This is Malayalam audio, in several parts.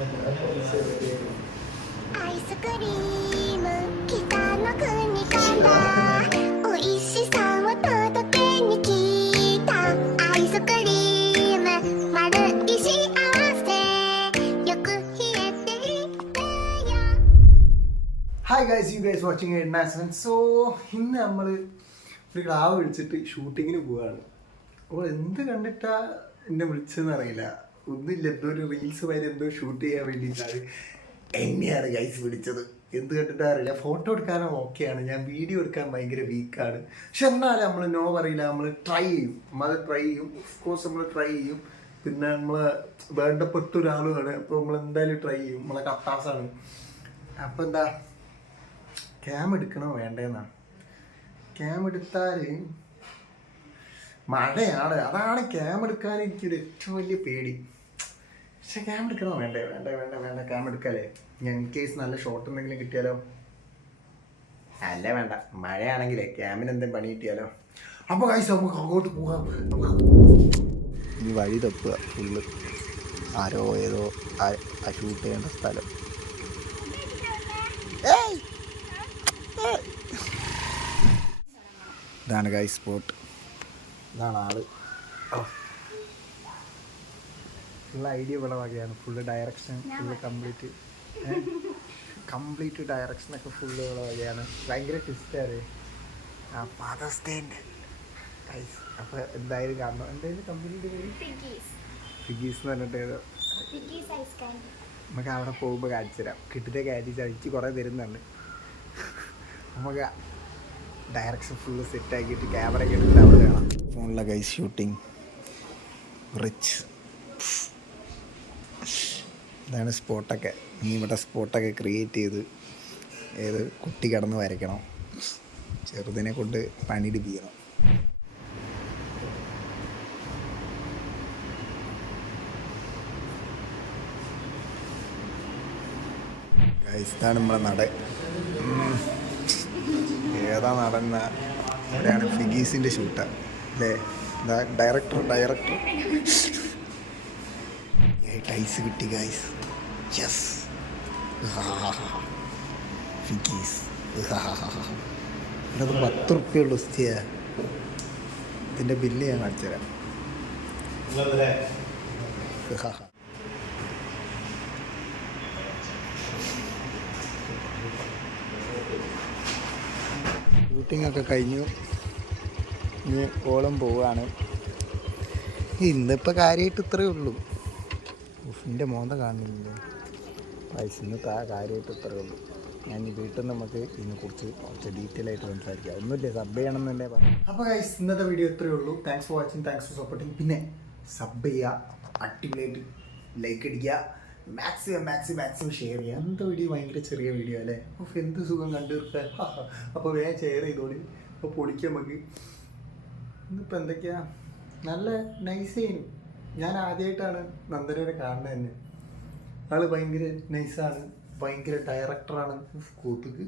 Hi guys, you guys watching Ednason. So, ഇന്ന് നമ്മൾ ഒരു ക്ലാവ് വിളിച്ചിട്ട് ഷൂട്ടിങ്ങിന് പോവാണ്. അപ്പോൾ എന്ത് കണ്ടിട്ടാ എന്നെ വിളിച്ചതെന്ന് അറിയില്ല. ഒന്നുമില്ല, എന്തോ ഒരു റീൽസ് വരെ എന്തോ ഷൂട്ട് ചെയ്യാൻ വേണ്ടിയിട്ടാണ് എന്നെയാണ് ഗൈസ് വിളിച്ചത്. എന്ത് കണ്ടിട്ടാ അറിയില്ല. ഫോട്ടോ എടുക്കാനോ ഓക്കെയാണ്, ഞാൻ വീഡിയോ എടുക്കാൻ ഭയങ്കര വീക്കാണ്. പക്ഷെ എന്നാലും നമ്മൾ നോ പറയില്ല, നമ്മൾ ട്രൈ ചെയ്യും. നമ്മൾ ട്രൈ ചെയ്യും, ഓഫ്കോഴ്സ് നമ്മൾ ട്രൈ ചെയ്യും. പിന്നെ നമ്മൾ വേണ്ടപ്പെട്ട ഒരാളുമാണ്, അപ്പോൾ നമ്മൾ എന്തായാലും ട്രൈ ചെയ്യും. നമ്മളെ കട്ടാസാണ്. അപ്പോൾ എന്താ, ക്യാം എടുക്കണോ വേണ്ടതെന്നാണ്. ക്യാം എടുത്താൽ മഴയാണ്, അതാണ് ക്യാം എടുക്കാൻ എനിക്കൊരു ഏറ്റവും വലിയ പേടി. പക്ഷെ ക്യാം എടുക്കണോ വേണ്ടേ? വേണ്ട വേണ്ട വേണ്ട, ക്യാം എടുക്കാല്ലേ. ഞാൻ ഇൻ കേസ് നല്ല ഷോട്ട് എന്തെങ്കിലും കിട്ടിയാലോ? അല്ല വേണ്ട, മഴയാണെങ്കിലേ ക്യാമിന് എന്തെങ്കിലും പണി കിട്ടിയാലോ? അപ്പോൾ ഗൈസ് നമുക്ക് അങ്ങോട്ട് പോകാം. ഈ വഴി തപ്പുക ഫുള്ള്, ആരോ ഏതോ ഷൂട്ട് ചെയ്യേണ്ട സ്ഥലം. ഇതാണ് ഗൈസ് സ്പോട്ട്, ഇതാണ് ആള്. ഫുൾ ഐഡിയ ഇവിടെ വകയാണ്, ഫുള്ള് ഡയറക്ഷൻ, ഫുള്ള് കംപ്ലീറ്റ് ഡയറക്ഷനൊക്കെ ഫുള്ള് ഇവിടെ വകയാണ്. ഭയങ്കര ട്വിസ്റ്റാണ് ആ ഫാദേഴ്സ് ഡേ ഗൈസ്. അപ്പോൾ എന്തായാലും കാണണം. എന്തായാലും കമ്പനിയുടെ പേര് ഫിഗീസ് എന്ന് പറഞ്ഞിട്ട് നമുക്ക് അവിടെ പോകുമ്പോൾ കാണിച്ചു തരാം. കിട്ടിയ കാര്യം അഴിച്ച് കുറേ തരുന്നുണ്ട്. നമുക്ക് ഡയറക്ഷൻ ഫുള്ള് സെറ്റാക്കിയിട്ട് ക്യാമറ ഒക്കെ എടുത്തിട്ട് അവിടെ കാണാം. ഫോണിലെ ഗൈസ് ഷൂട്ടിങ് റിച്ച്. ഇതാണ് സ്പോട്ടൊക്കെ. ഇനി ഇവിടെ സ്പോട്ടൊക്കെ ക്രിയേറ്റ് ചെയ്ത് ഏത് കുട്ടി കിടന്ന് വരയ്ക്കണം, ചെറുതിനെ കൊണ്ട് പണിയെടുപ്പിക്കണം. ഗൈസ് ഇതാണ് നമ്മളെ നട. ഏതാ നടന്ന ഇവിടെയാണ് ഫിഗീസിൻ്റെ ഷൂട്ടാണ് അല്ലേ? ഡയറക്ടർ ടൈസ് കിട്ടി ഗൈസ്. യെസ്, ഫിഗീസ്. ഇന്നത് 10 റുപ്യ ഉള്ളു സ്ഥിയ. ഇതിൻ്റെ ബില്ല് ഞാൻ കാണിച്ചു തരാം. ഷൂട്ടിങ്ങൊക്കെ കഴിഞ്ഞു, ഇനി ഓളം പോവുകയാണ്. ഇന്നിപ്പോൾ കാര്യമായിട്ട് ഇത്രയേ ഉള്ളൂ. എൻ്റെ മോന്ത കാണുന്നില്ല പൈസ. ഇന്നത്തെ കാര്യമായിട്ട് ഇത്രയേ ഉള്ളൂ. ഞാൻ ഈ വീട്ടിൽ നിന്ന് നമുക്ക് ഇതിനെക്കുറിച്ച് കുറച്ച് ഡീറ്റെയിൽ ആയിട്ട് സംസാരിക്കാം. ഒന്നുമില്ല, സബ് ചെയ്യണം എന്നല്ലേ പറയാം. അപ്പോൾ ഗൈസ് ഇന്നത്തെ വീഡിയോ ഇത്രയേ ഉള്ളൂ. Thanks for watching, thanks for supporting. പിന്നെ സബ് ചെയ്യുക, അടിപൊളിയായിട്ട് ലൈക്ക് അടിക്കുക, മാക്സിമം ഷെയർ ചെയ്യുക. എന്താ വീഡിയോ, ഭയങ്കര ചെറിയ വീഡിയോ അല്ലേ? ഓഫ് എന്ത് സുഖം കണ്ടു തീർക്കാൻ. അപ്പോൾ വേഗം ഷെയർ ചെയ്തോളി. അപ്പോൾ പൊളിക്കാം നമുക്ക്. ഇന്നിപ്പോൾ എന്തൊക്കെയാ, നല്ല നൈസ് ചെയ്യുന്നു. ഞാൻ ആദ്യമായിട്ടാണ് നന്ദനനെ കാണുന്നത് തന്നെ. ആൾ ഭയങ്കര നൈസാണ്, ഭയങ്കര ഡയറക്ടറാണ്. കൂത്തുക്ക്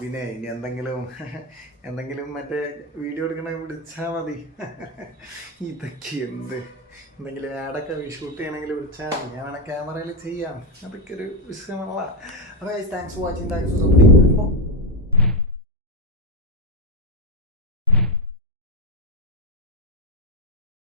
പിന്നെ ഇനി എന്തെങ്കിലും മറ്റേ വീഡിയോ എടുക്കണ വിളിച്ചാൽ മതി. ഇതൊക്കെ എന്തെങ്കിലും ആഡൊക്കെ ഷൂട്ട് ചെയ്യണമെങ്കിൽ വിളിച്ചാൽ മതി. ഞാൻ വേണം ക്യാമറയിൽ ചെയ്യാം. അതൊക്കെ ഒരു വിഷയമല്ല. അപ്പോൾ thanks for watching, thanks for supporting.